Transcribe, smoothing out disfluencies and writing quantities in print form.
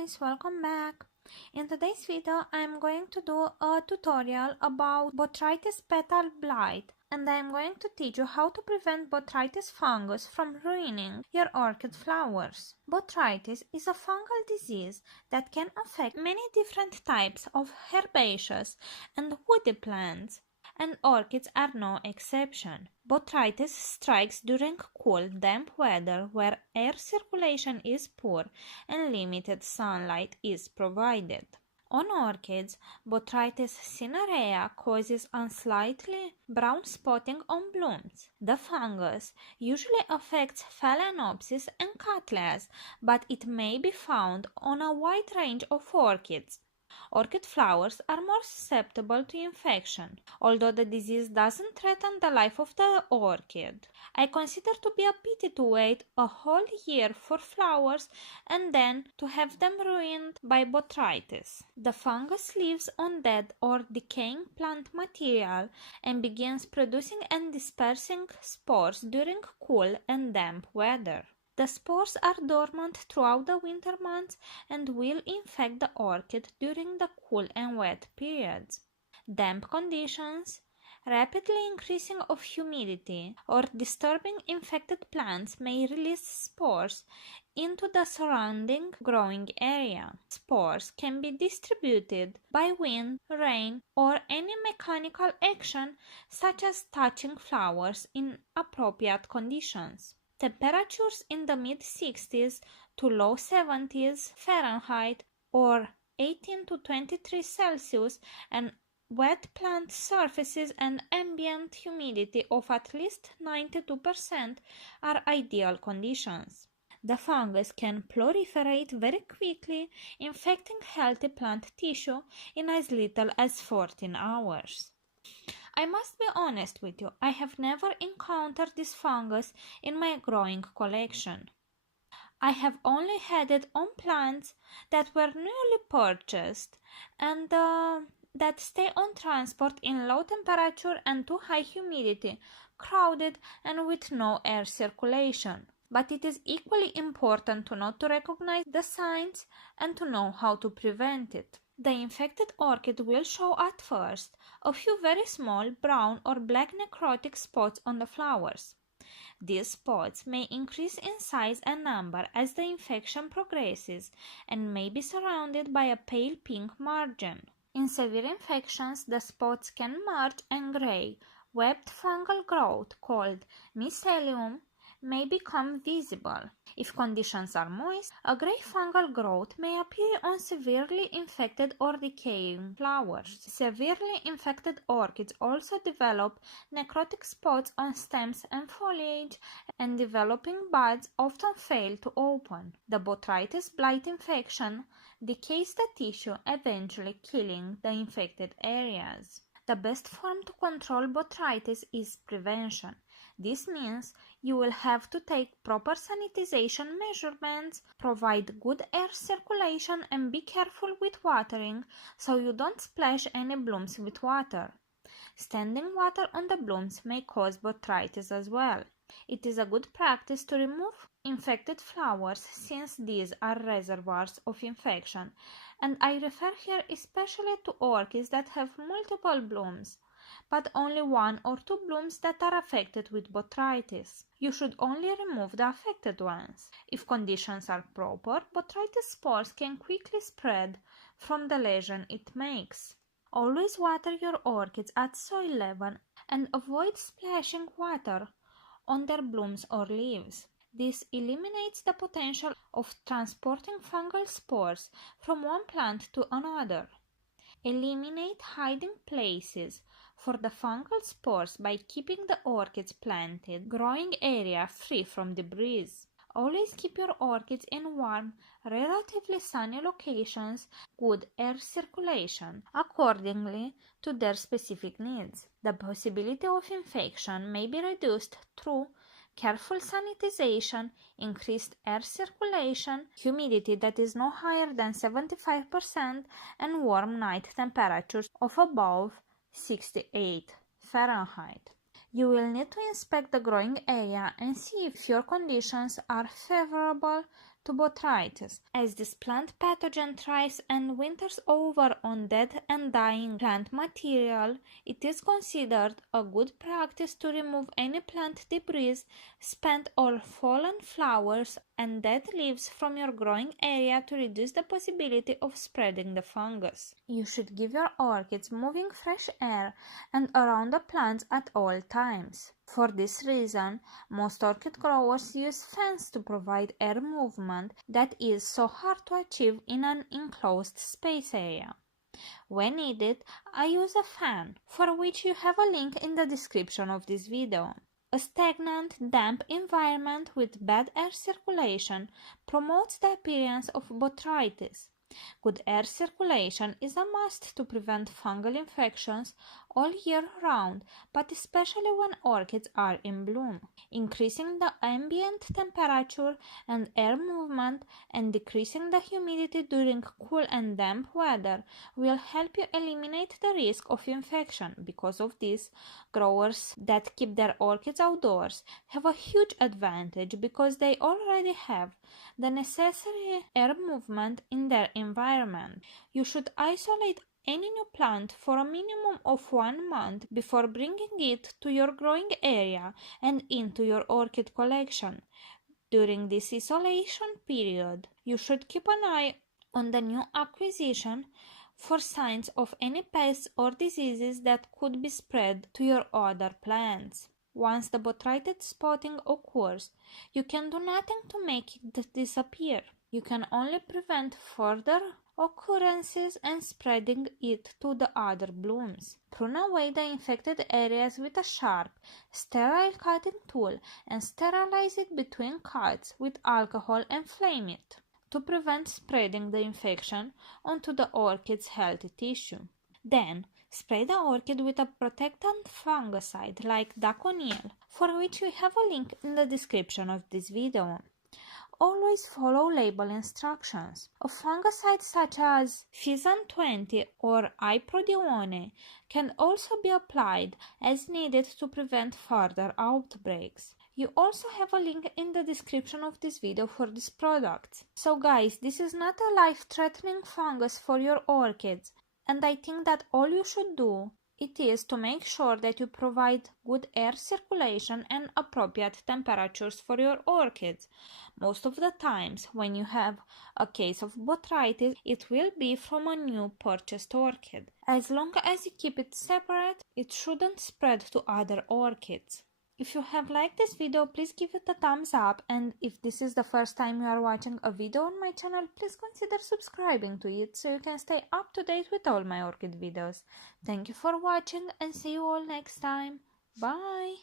guys, welcome back. In today's video I'm going to do a tutorial about Botrytis Petal Blight, and I'm going to teach you how to prevent Botrytis fungus from ruining your orchid flowers. Botrytis is a fungal disease that can affect many different types of herbaceous and woody plants, and orchids are no exception. Botrytis strikes during cool, damp weather where air circulation is poor and limited sunlight is provided. On orchids, Botrytis cinerea causes unsightly brown spotting on blooms. The fungus usually affects Phalaenopsis and Cattleyas, but it may be found on a wide range of orchids. Orchid flowers are more susceptible to infection, although the disease doesn't threaten the life of the orchid. I consider to be a pity to wait a whole year for flowers and then to have them ruined by botrytis. The fungus lives on dead or decaying plant material and begins producing and dispersing spores during cool and damp weather. The spores are dormant throughout the winter months and will infect the orchid during the cool and wet periods. Damp conditions, rapidly increasing of humidity, or disturbing infected plants may release spores into the surrounding growing area. Spores can be distributed by wind, rain, or any mechanical action such as touching flowers in appropriate conditions. Temperatures in the mid-60s to low 70s Fahrenheit or 18 to 23 Celsius and wet plant surfaces and ambient humidity of at least 92% are ideal conditions. The fungus can proliferate very quickly, infecting healthy plant tissue in as little as 14 hours. I must be honest with you, I have never encountered this fungus in my growing collection. I have only had it on plants that were newly purchased and that stay on transport in low temperature and too high humidity, crowded and with no air circulation. But it is equally important to know to recognize the signs and to know how to prevent it. The infected orchid will show at first a few very small brown or black necrotic spots on the flowers. These spots may increase in size and number as the infection progresses and may be surrounded by a pale pink margin. In severe infections, the spots can merge and gray, webbed fungal growth called mycelium may become visible. If conditions are moist, a gray fungal growth may appear on severely infected or decaying flowers. Severely infected orchids also develop necrotic spots on stems and foliage, and developing buds often fail to open. The Botrytis blight infection decays the tissue, eventually killing the infected areas. The best form to control botrytis is prevention. This means you will have to take proper sanitization measurements, provide good air circulation, and be careful with watering so you don't splash any blooms with water. Standing water on the blooms may cause botrytis as well. It is a good practice to remove infected flowers since these are reservoirs of infection, and I refer here especially to orchids that have multiple blooms, but only one or two blooms that are affected with botrytis. You should only remove the affected ones. If conditions are proper, botrytis spores can quickly spread from the lesion it makes. Always water your orchids at soil level and avoid splashing water on their blooms or leaves. This eliminates the potential of transporting fungal spores from one plant to another. Eliminate hiding places for the fungal spores by keeping the orchid's planted growing area free from debris. Always keep your orchids in warm, relatively sunny locations, good air circulation, accordingly to their specific needs. The possibility of infection may be reduced through careful sanitization, increased air circulation, humidity that is no higher than 75%, and warm night temperatures of above 68 Fahrenheit. You will need to inspect the growing area and see if your conditions are favorable to botrytis. As this plant pathogen thrives and winters over on dead and dying plant material, it is considered a good practice to remove any plant debris, spent or fallen flowers, and dead leaves from your growing area to reduce the possibility of spreading the fungus. You should give your orchids moving fresh air and around the plants at all times. For this reason, most orchid growers use fans to provide air movement that is so hard to achieve in an enclosed space area. When needed, I use a fan, for which you have a link in the description of this video. A stagnant, damp environment with bad air circulation promotes the appearance of botrytis. Good air circulation is a must to prevent fungal infections all year round, but especially when orchids are in bloom. Increasing the ambient temperature and air movement and decreasing the humidity during cool and damp weather will help you eliminate the risk of infection. Because of this, growers that keep their orchids outdoors have a huge advantage because they already have the necessary air movement in their environment. You should isolate any new plant for a minimum of 1 month before bringing it to your growing area and into your orchid collection. During this isolation period, you should keep an eye on the new acquisition for signs of any pests or diseases that could be spread to your other plants. Once the botrytis spotting occurs, you can do nothing to make it disappear. You can only prevent further occurrences and spreading it to the other blooms. Prune away the infected areas with a sharp, sterile cutting tool and sterilize it between cuts with alcohol and flame it to prevent spreading the infection onto the orchid's healthy tissue. Then, spray the orchid with a protectant fungicide like Daconiel, for which we have a link in the description of this video. Always follow label instructions. A fungicide such as Fisam 20 or iprodione can also be applied as needed to prevent further outbreaks. You also have a link in the description of this video for these products. So guys, this is not a life-threatening fungus for your orchids, and I think that all you should do it is to make sure that you provide good air circulation and appropriate temperatures for your orchids. Most of the times when you have a case of botrytis, it will be from a new purchased orchid. As long as you keep it separate, it shouldn't spread to other orchids. If you have liked this video, please give it a thumbs up, and if this is the first time you are watching a video on my channel, please consider subscribing to it so you can stay up to date with all my orchid videos. Thank you for watching and see you all next time. Bye!